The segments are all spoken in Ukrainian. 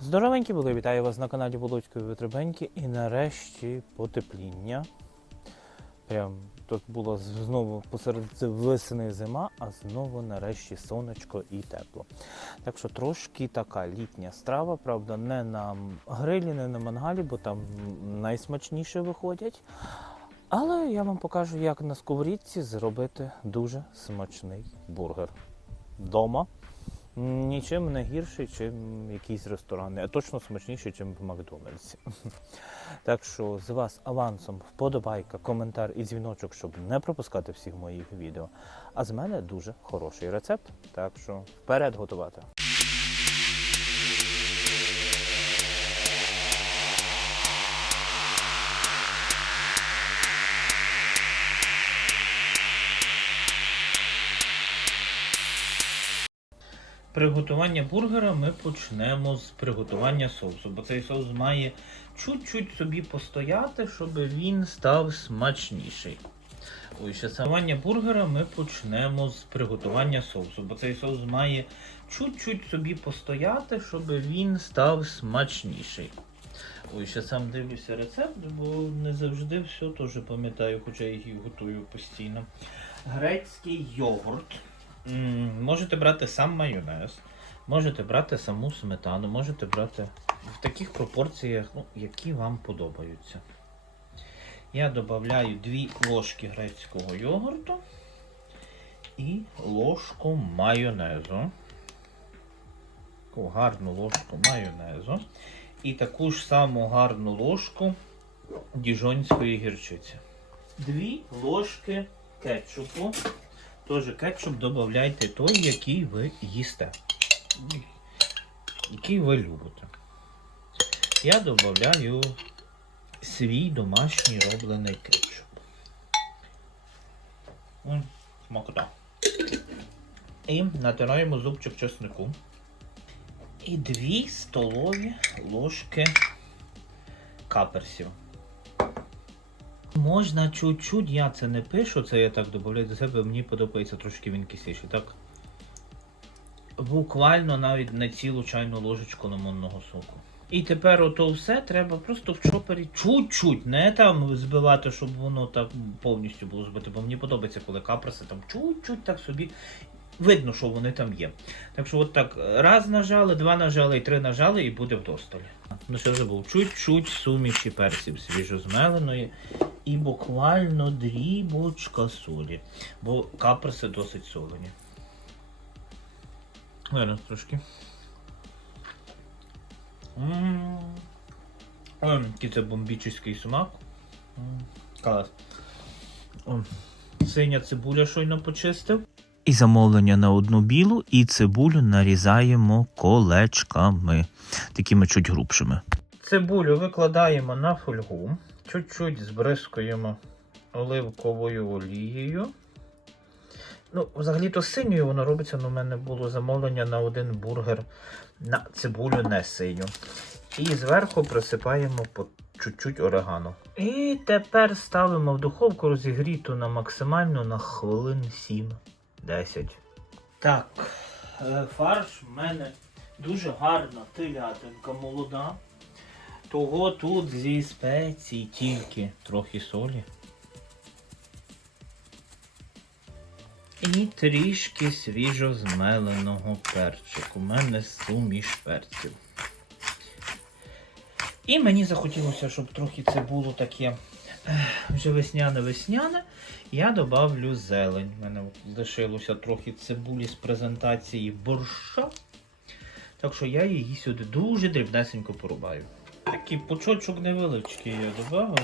Здоровенькі були, вітаю вас на каналі Володькові Витребеньки і нарешті потепління. Прям тут було знову посеред весени зима, а знову нарешті сонечко і тепло. Так що трошки така літня страва, правда, не на грилі, не на мангалі, бо там найсмачніше виходять. Але я вам покажу, як на сковорідці зробити дуже смачний бургер. Дома. Нічим не гірший, ніж якісь ресторани, а точно смачніше, ніж в Макдональдсі. Так що з вас авансом вподобайка, коментар і дзвіночок, щоб не пропускати всіх моїх відео. А з мене дуже хороший рецепт. Так що вперед готувати. Приготування бургера ми почнемо з приготування соусу, бо цей соус має чуть-чуть собі постояти, щоб він став смачніший. Ой, ще приготування бургера ми почнемо з приготування соусу, бо цей соус має чуть-чуть собі постояти, щоб він став смачніший. Ой, ще сам дивлюся рецепт, бо не завжди все теж пам'ятаю, хоча я їх готую постійно. Грецький йогурт. Можете брати сам майонез, можете брати саму сметану, можете брати в таких пропорціях, ну, які вам подобаються. Я додаю 2 ложки грецького йогурту і ложку майонезу. Таку гарну ложку майонезу. І таку ж саму гарну ложку діжонської гірчиці. Дві ложки кетчупу. Теж кетчуп додавайте той, який ви їсте. Який ви любите. Я додаю свій домашній роблений кетчуп. М, Смакота. І натираємо зубчик чеснику. І 2 столові ложки каперсів. Можна чуть-чуть, я це не пишу, це я так додаю до себе, мені подобається трошки він кисіший, так? Буквально навіть на цілу чайну ложечку лимонного соку. І тепер ото все треба просто в чопері чуть-чуть, не там збивати, щоб воно так повністю було збите, бо мені подобається, коли каперси там чуть-чуть так собі видно, що вони там є. Так що от так раз нажали, два нажали і три нажали, і буде вдосталь. Ну що забув, чуть-чуть суміші перців свіжозмеленої і буквально дрібочка солі, бо каперси досить солені. Зараз трошки. Який це бомбічний смак. Клас. Синя цибуля щойно почистив. І замовлення на одну білу, і цибулю нарізаємо колечками, такими чуть грубшими. Цибулю викладаємо на фольгу, чуть-чуть збризкуємо оливковою олією. Ну, взагалі-то синьою воно робиться, але в мене було замовлення на один бургер на цибулю не синю. І зверху присипаємо по чуть-чуть орегано. І тепер ставимо в духовку розігріту на максимальну на хвилин 7-10. Так, е, фарш в мене дуже гарна телятинка молода. Того тут зі спецій тільки трохи солі. І трішки свіжо змеленого перчику. У мене суміш перців. І мені захотілося, щоб трохи це було таке вже весняне-весняне. Я добавлю зелень. У мене лишилося трохи цибулі з презентації борща. Так що я її сюди дуже дрібнесенько порубаю. Такий почочок невеличкий я додав.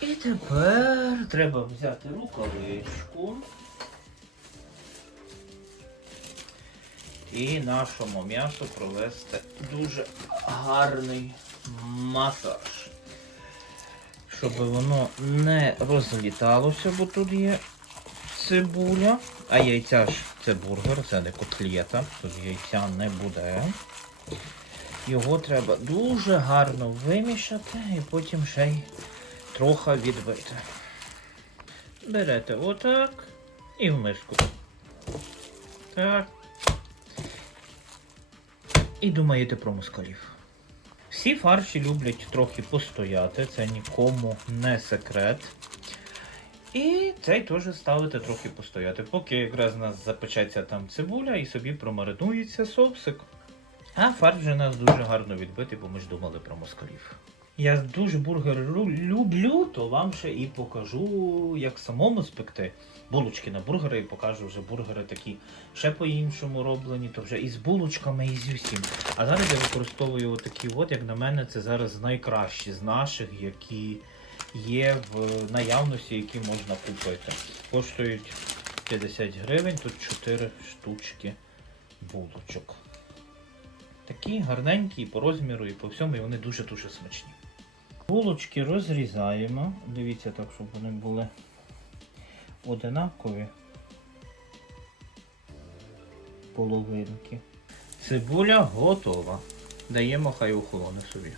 І тепер треба взяти рукавичку. І нашому м'ясу провести дуже гарний масаж. Щоб воно не розліталося, бо тут є цибуля. А яйця ж це бургер, це не котлета, тут яйця не буде. Його треба дуже гарно вимішати і потім ще й трохи відбити. Берете отак і в миску. Так. і думаєте про москалів. Всі фарші люблять трохи постояти, це нікому не секрет. І цей теж ставити трохи постояти, поки якраз у нас запечеться там цибуля і собі промаринується соусик. А фарш вже нас дуже гарно відбитий, бо ми ж думали про москалів. Я дуже бургери люблю, то вам ще і покажу, як самому спекти булочки на бургери, і покажу вже бургери такі ще по-іншому роблені, то вже і з булочками, і з усім. А зараз я використовую отакі, от, як на мене, це зараз найкращі з наших, які є в наявності, які можна купити. Коштують 50 гривень, тут 4 штучки булочок. Такі гарненькі по розміру, і по всьому, і вони дуже-дуже смачні. Булочки розрізаємо. Дивіться так, щоб вони були одинакові. Половинки. Цибуля готова. Даємо хай охолоне собі.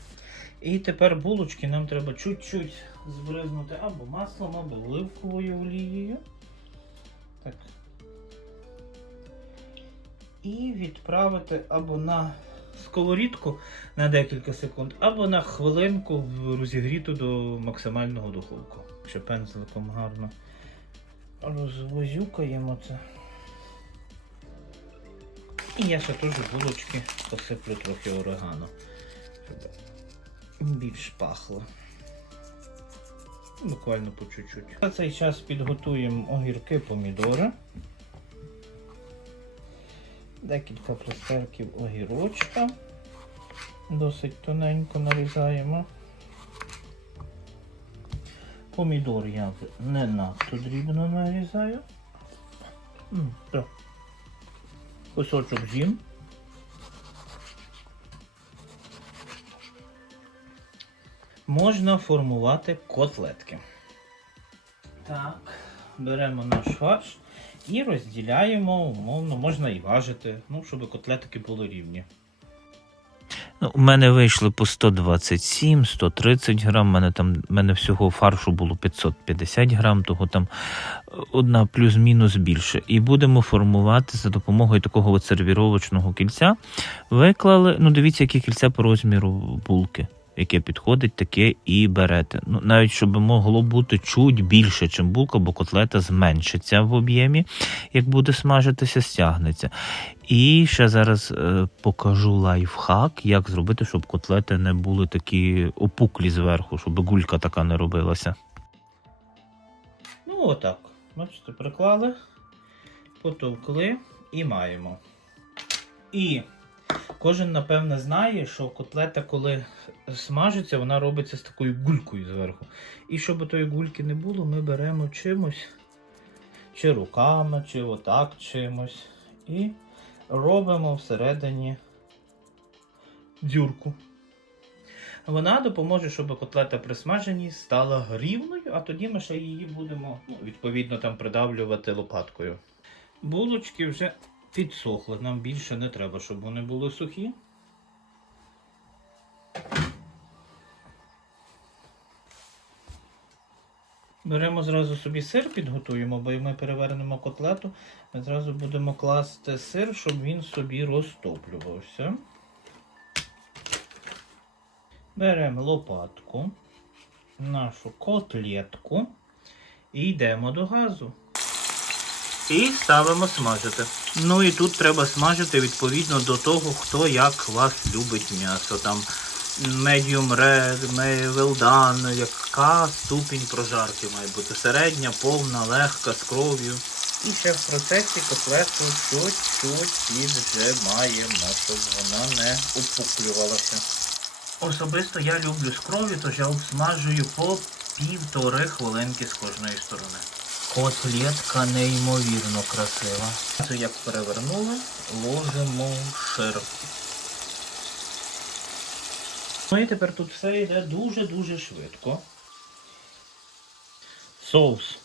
І тепер булочки нам треба чуть-чуть збризнути або маслом, або оливковою олією. Так. І відправити або на сковорідку на декілька секунд, або на хвилинку розігріту до максимального духовку. Ще пензликом гарно розвозюкаємо це. І я ще теж булочки посиплю трохи орегано, щоб більш пахло. Буквально по чуть-чуть. За цей час підготуємо огірки, помідори. Декілька пластерків огірочка. Досить тоненько нарізаємо. Помідор я не надто дрібно нарізаю. Кусочок з'їм. Можна формувати котлетки. Так, беремо наш фарш і розділяємо, умовно, можна і важити, ну, щоб котлетки були рівні. Ну, у мене вийшли по 127, 130 грам. У мене там у мене всього фаршу було 550 грам, того там е, одна плюс-мінус більше. І будемо формувати за допомогою такого сервіровочного кільця. Виклали, ну дивіться, які кільця по розміру булки. Яке підходить, таке і берете. Ну, навіть щоб могло бути чуть більше, ніж булка, бо котлета зменшиться в об'ємі, як буде смажитися, стягнеться. І ще зараз е, покажу лайфхак, як зробити, щоб котлети не були такі опуклі зверху, щоб гулька така не робилася. Ну, отак. Бачите, приклали, потовкли і маємо. І кожен, напевне, знає, що котлета, коли смажиться, вона робиться з такою гулькою зверху. І щоб тої гульки не було, ми беремо чимось, чи руками, чи отак чимось. І робимо всередині дзюрку. Вона допоможе, щоб котлета при смаженні стала рівною, а тоді ми ще її будемо ну, відповідно там придавлювати лопаткою. Булочки вже підсохли, нам більше не треба, щоб вони були сухі. Беремо зразу собі сир, підготуємо, бо ми перевернемо котлету, ми зразу будемо класти сир, щоб він собі розтоплювався. Беремо лопатку, нашу котлетку і йдемо до газу. І ставимо смажити. Ну і тут треба смажити відповідно до того, хто як вас любить м'ясо. Там medium red, well done, яка ступінь прожарки має бути. Середня, повна, легка, з кров'ю. І ще в процесі котлету чуть-чуть піджимаємо, щоб вона не опуклювалася. Особисто я люблю з кров'ю, тож я обсмажую по півтори хвилинки з кожної сторони. Котлетка неймовірно красива. Це як перевернули, ложимо шир. Ну і тепер тут все йде дуже-дуже швидко. Соус.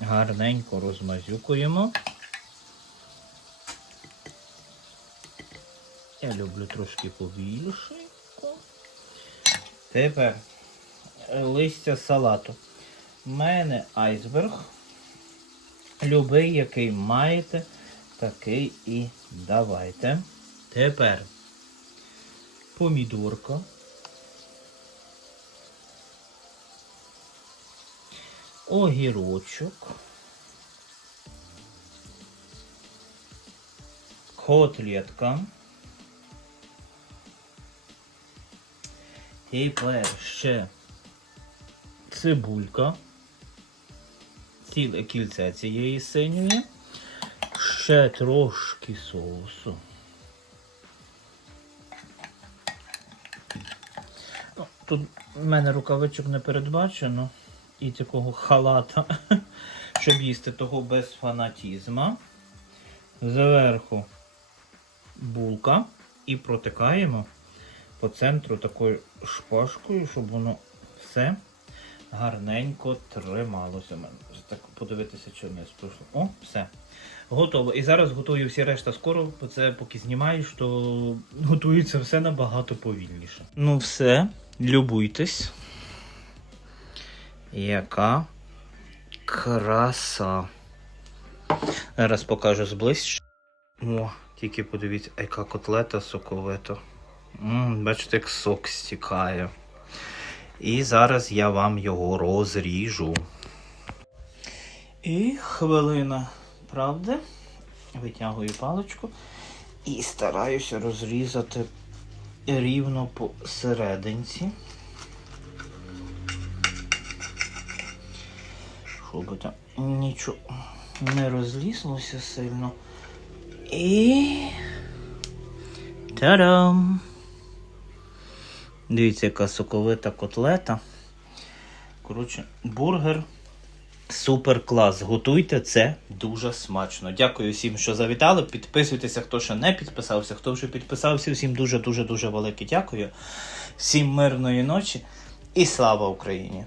Гарненько розмазюкуємо. Я люблю трошки побільше. Тепер е, листя салату. У мене айсберг. Любий, який маєте. такий і давайте. Тепер помідорка. Огірочок. Котлетка. Тепер ще цибулька. Ціле кільце цієї синьої. Ще трошки соусу. Ну, Тут в мене рукавичок не передбачено і такого халата, щоб їсти того без фанатізма. Зверху булка і протикаємо по центру такою шпажкою, щоб воно все гарненько трималося. Так подивитися, чи не пройшло. О, все. Готово. І зараз готую всі решта скоро, бо це поки знімаєш, то готується все набагато повільніше. Ну все, любуйтесь. Яка краса. Зараз покажу зближче. О, тільки подивіться, яка котлета соковита. М, бачите, як сок стікає. І зараз я вам його розріжу. І хвилина правди. Витягую паличку і стараюся розрізати рівно по серединці. Щоб там нічого не розлізлося сильно. І. Та-дам! Дивіться, яка соковита котлета. Коротше, бургер. Супер клас. Готуйте це дуже смачно. Дякую всім, що завітали. Підписуйтеся, хто ще не підписався, хто вже підписався. Всім дуже дуже дуже велике дякую. Всім мирної ночі і слава Україні!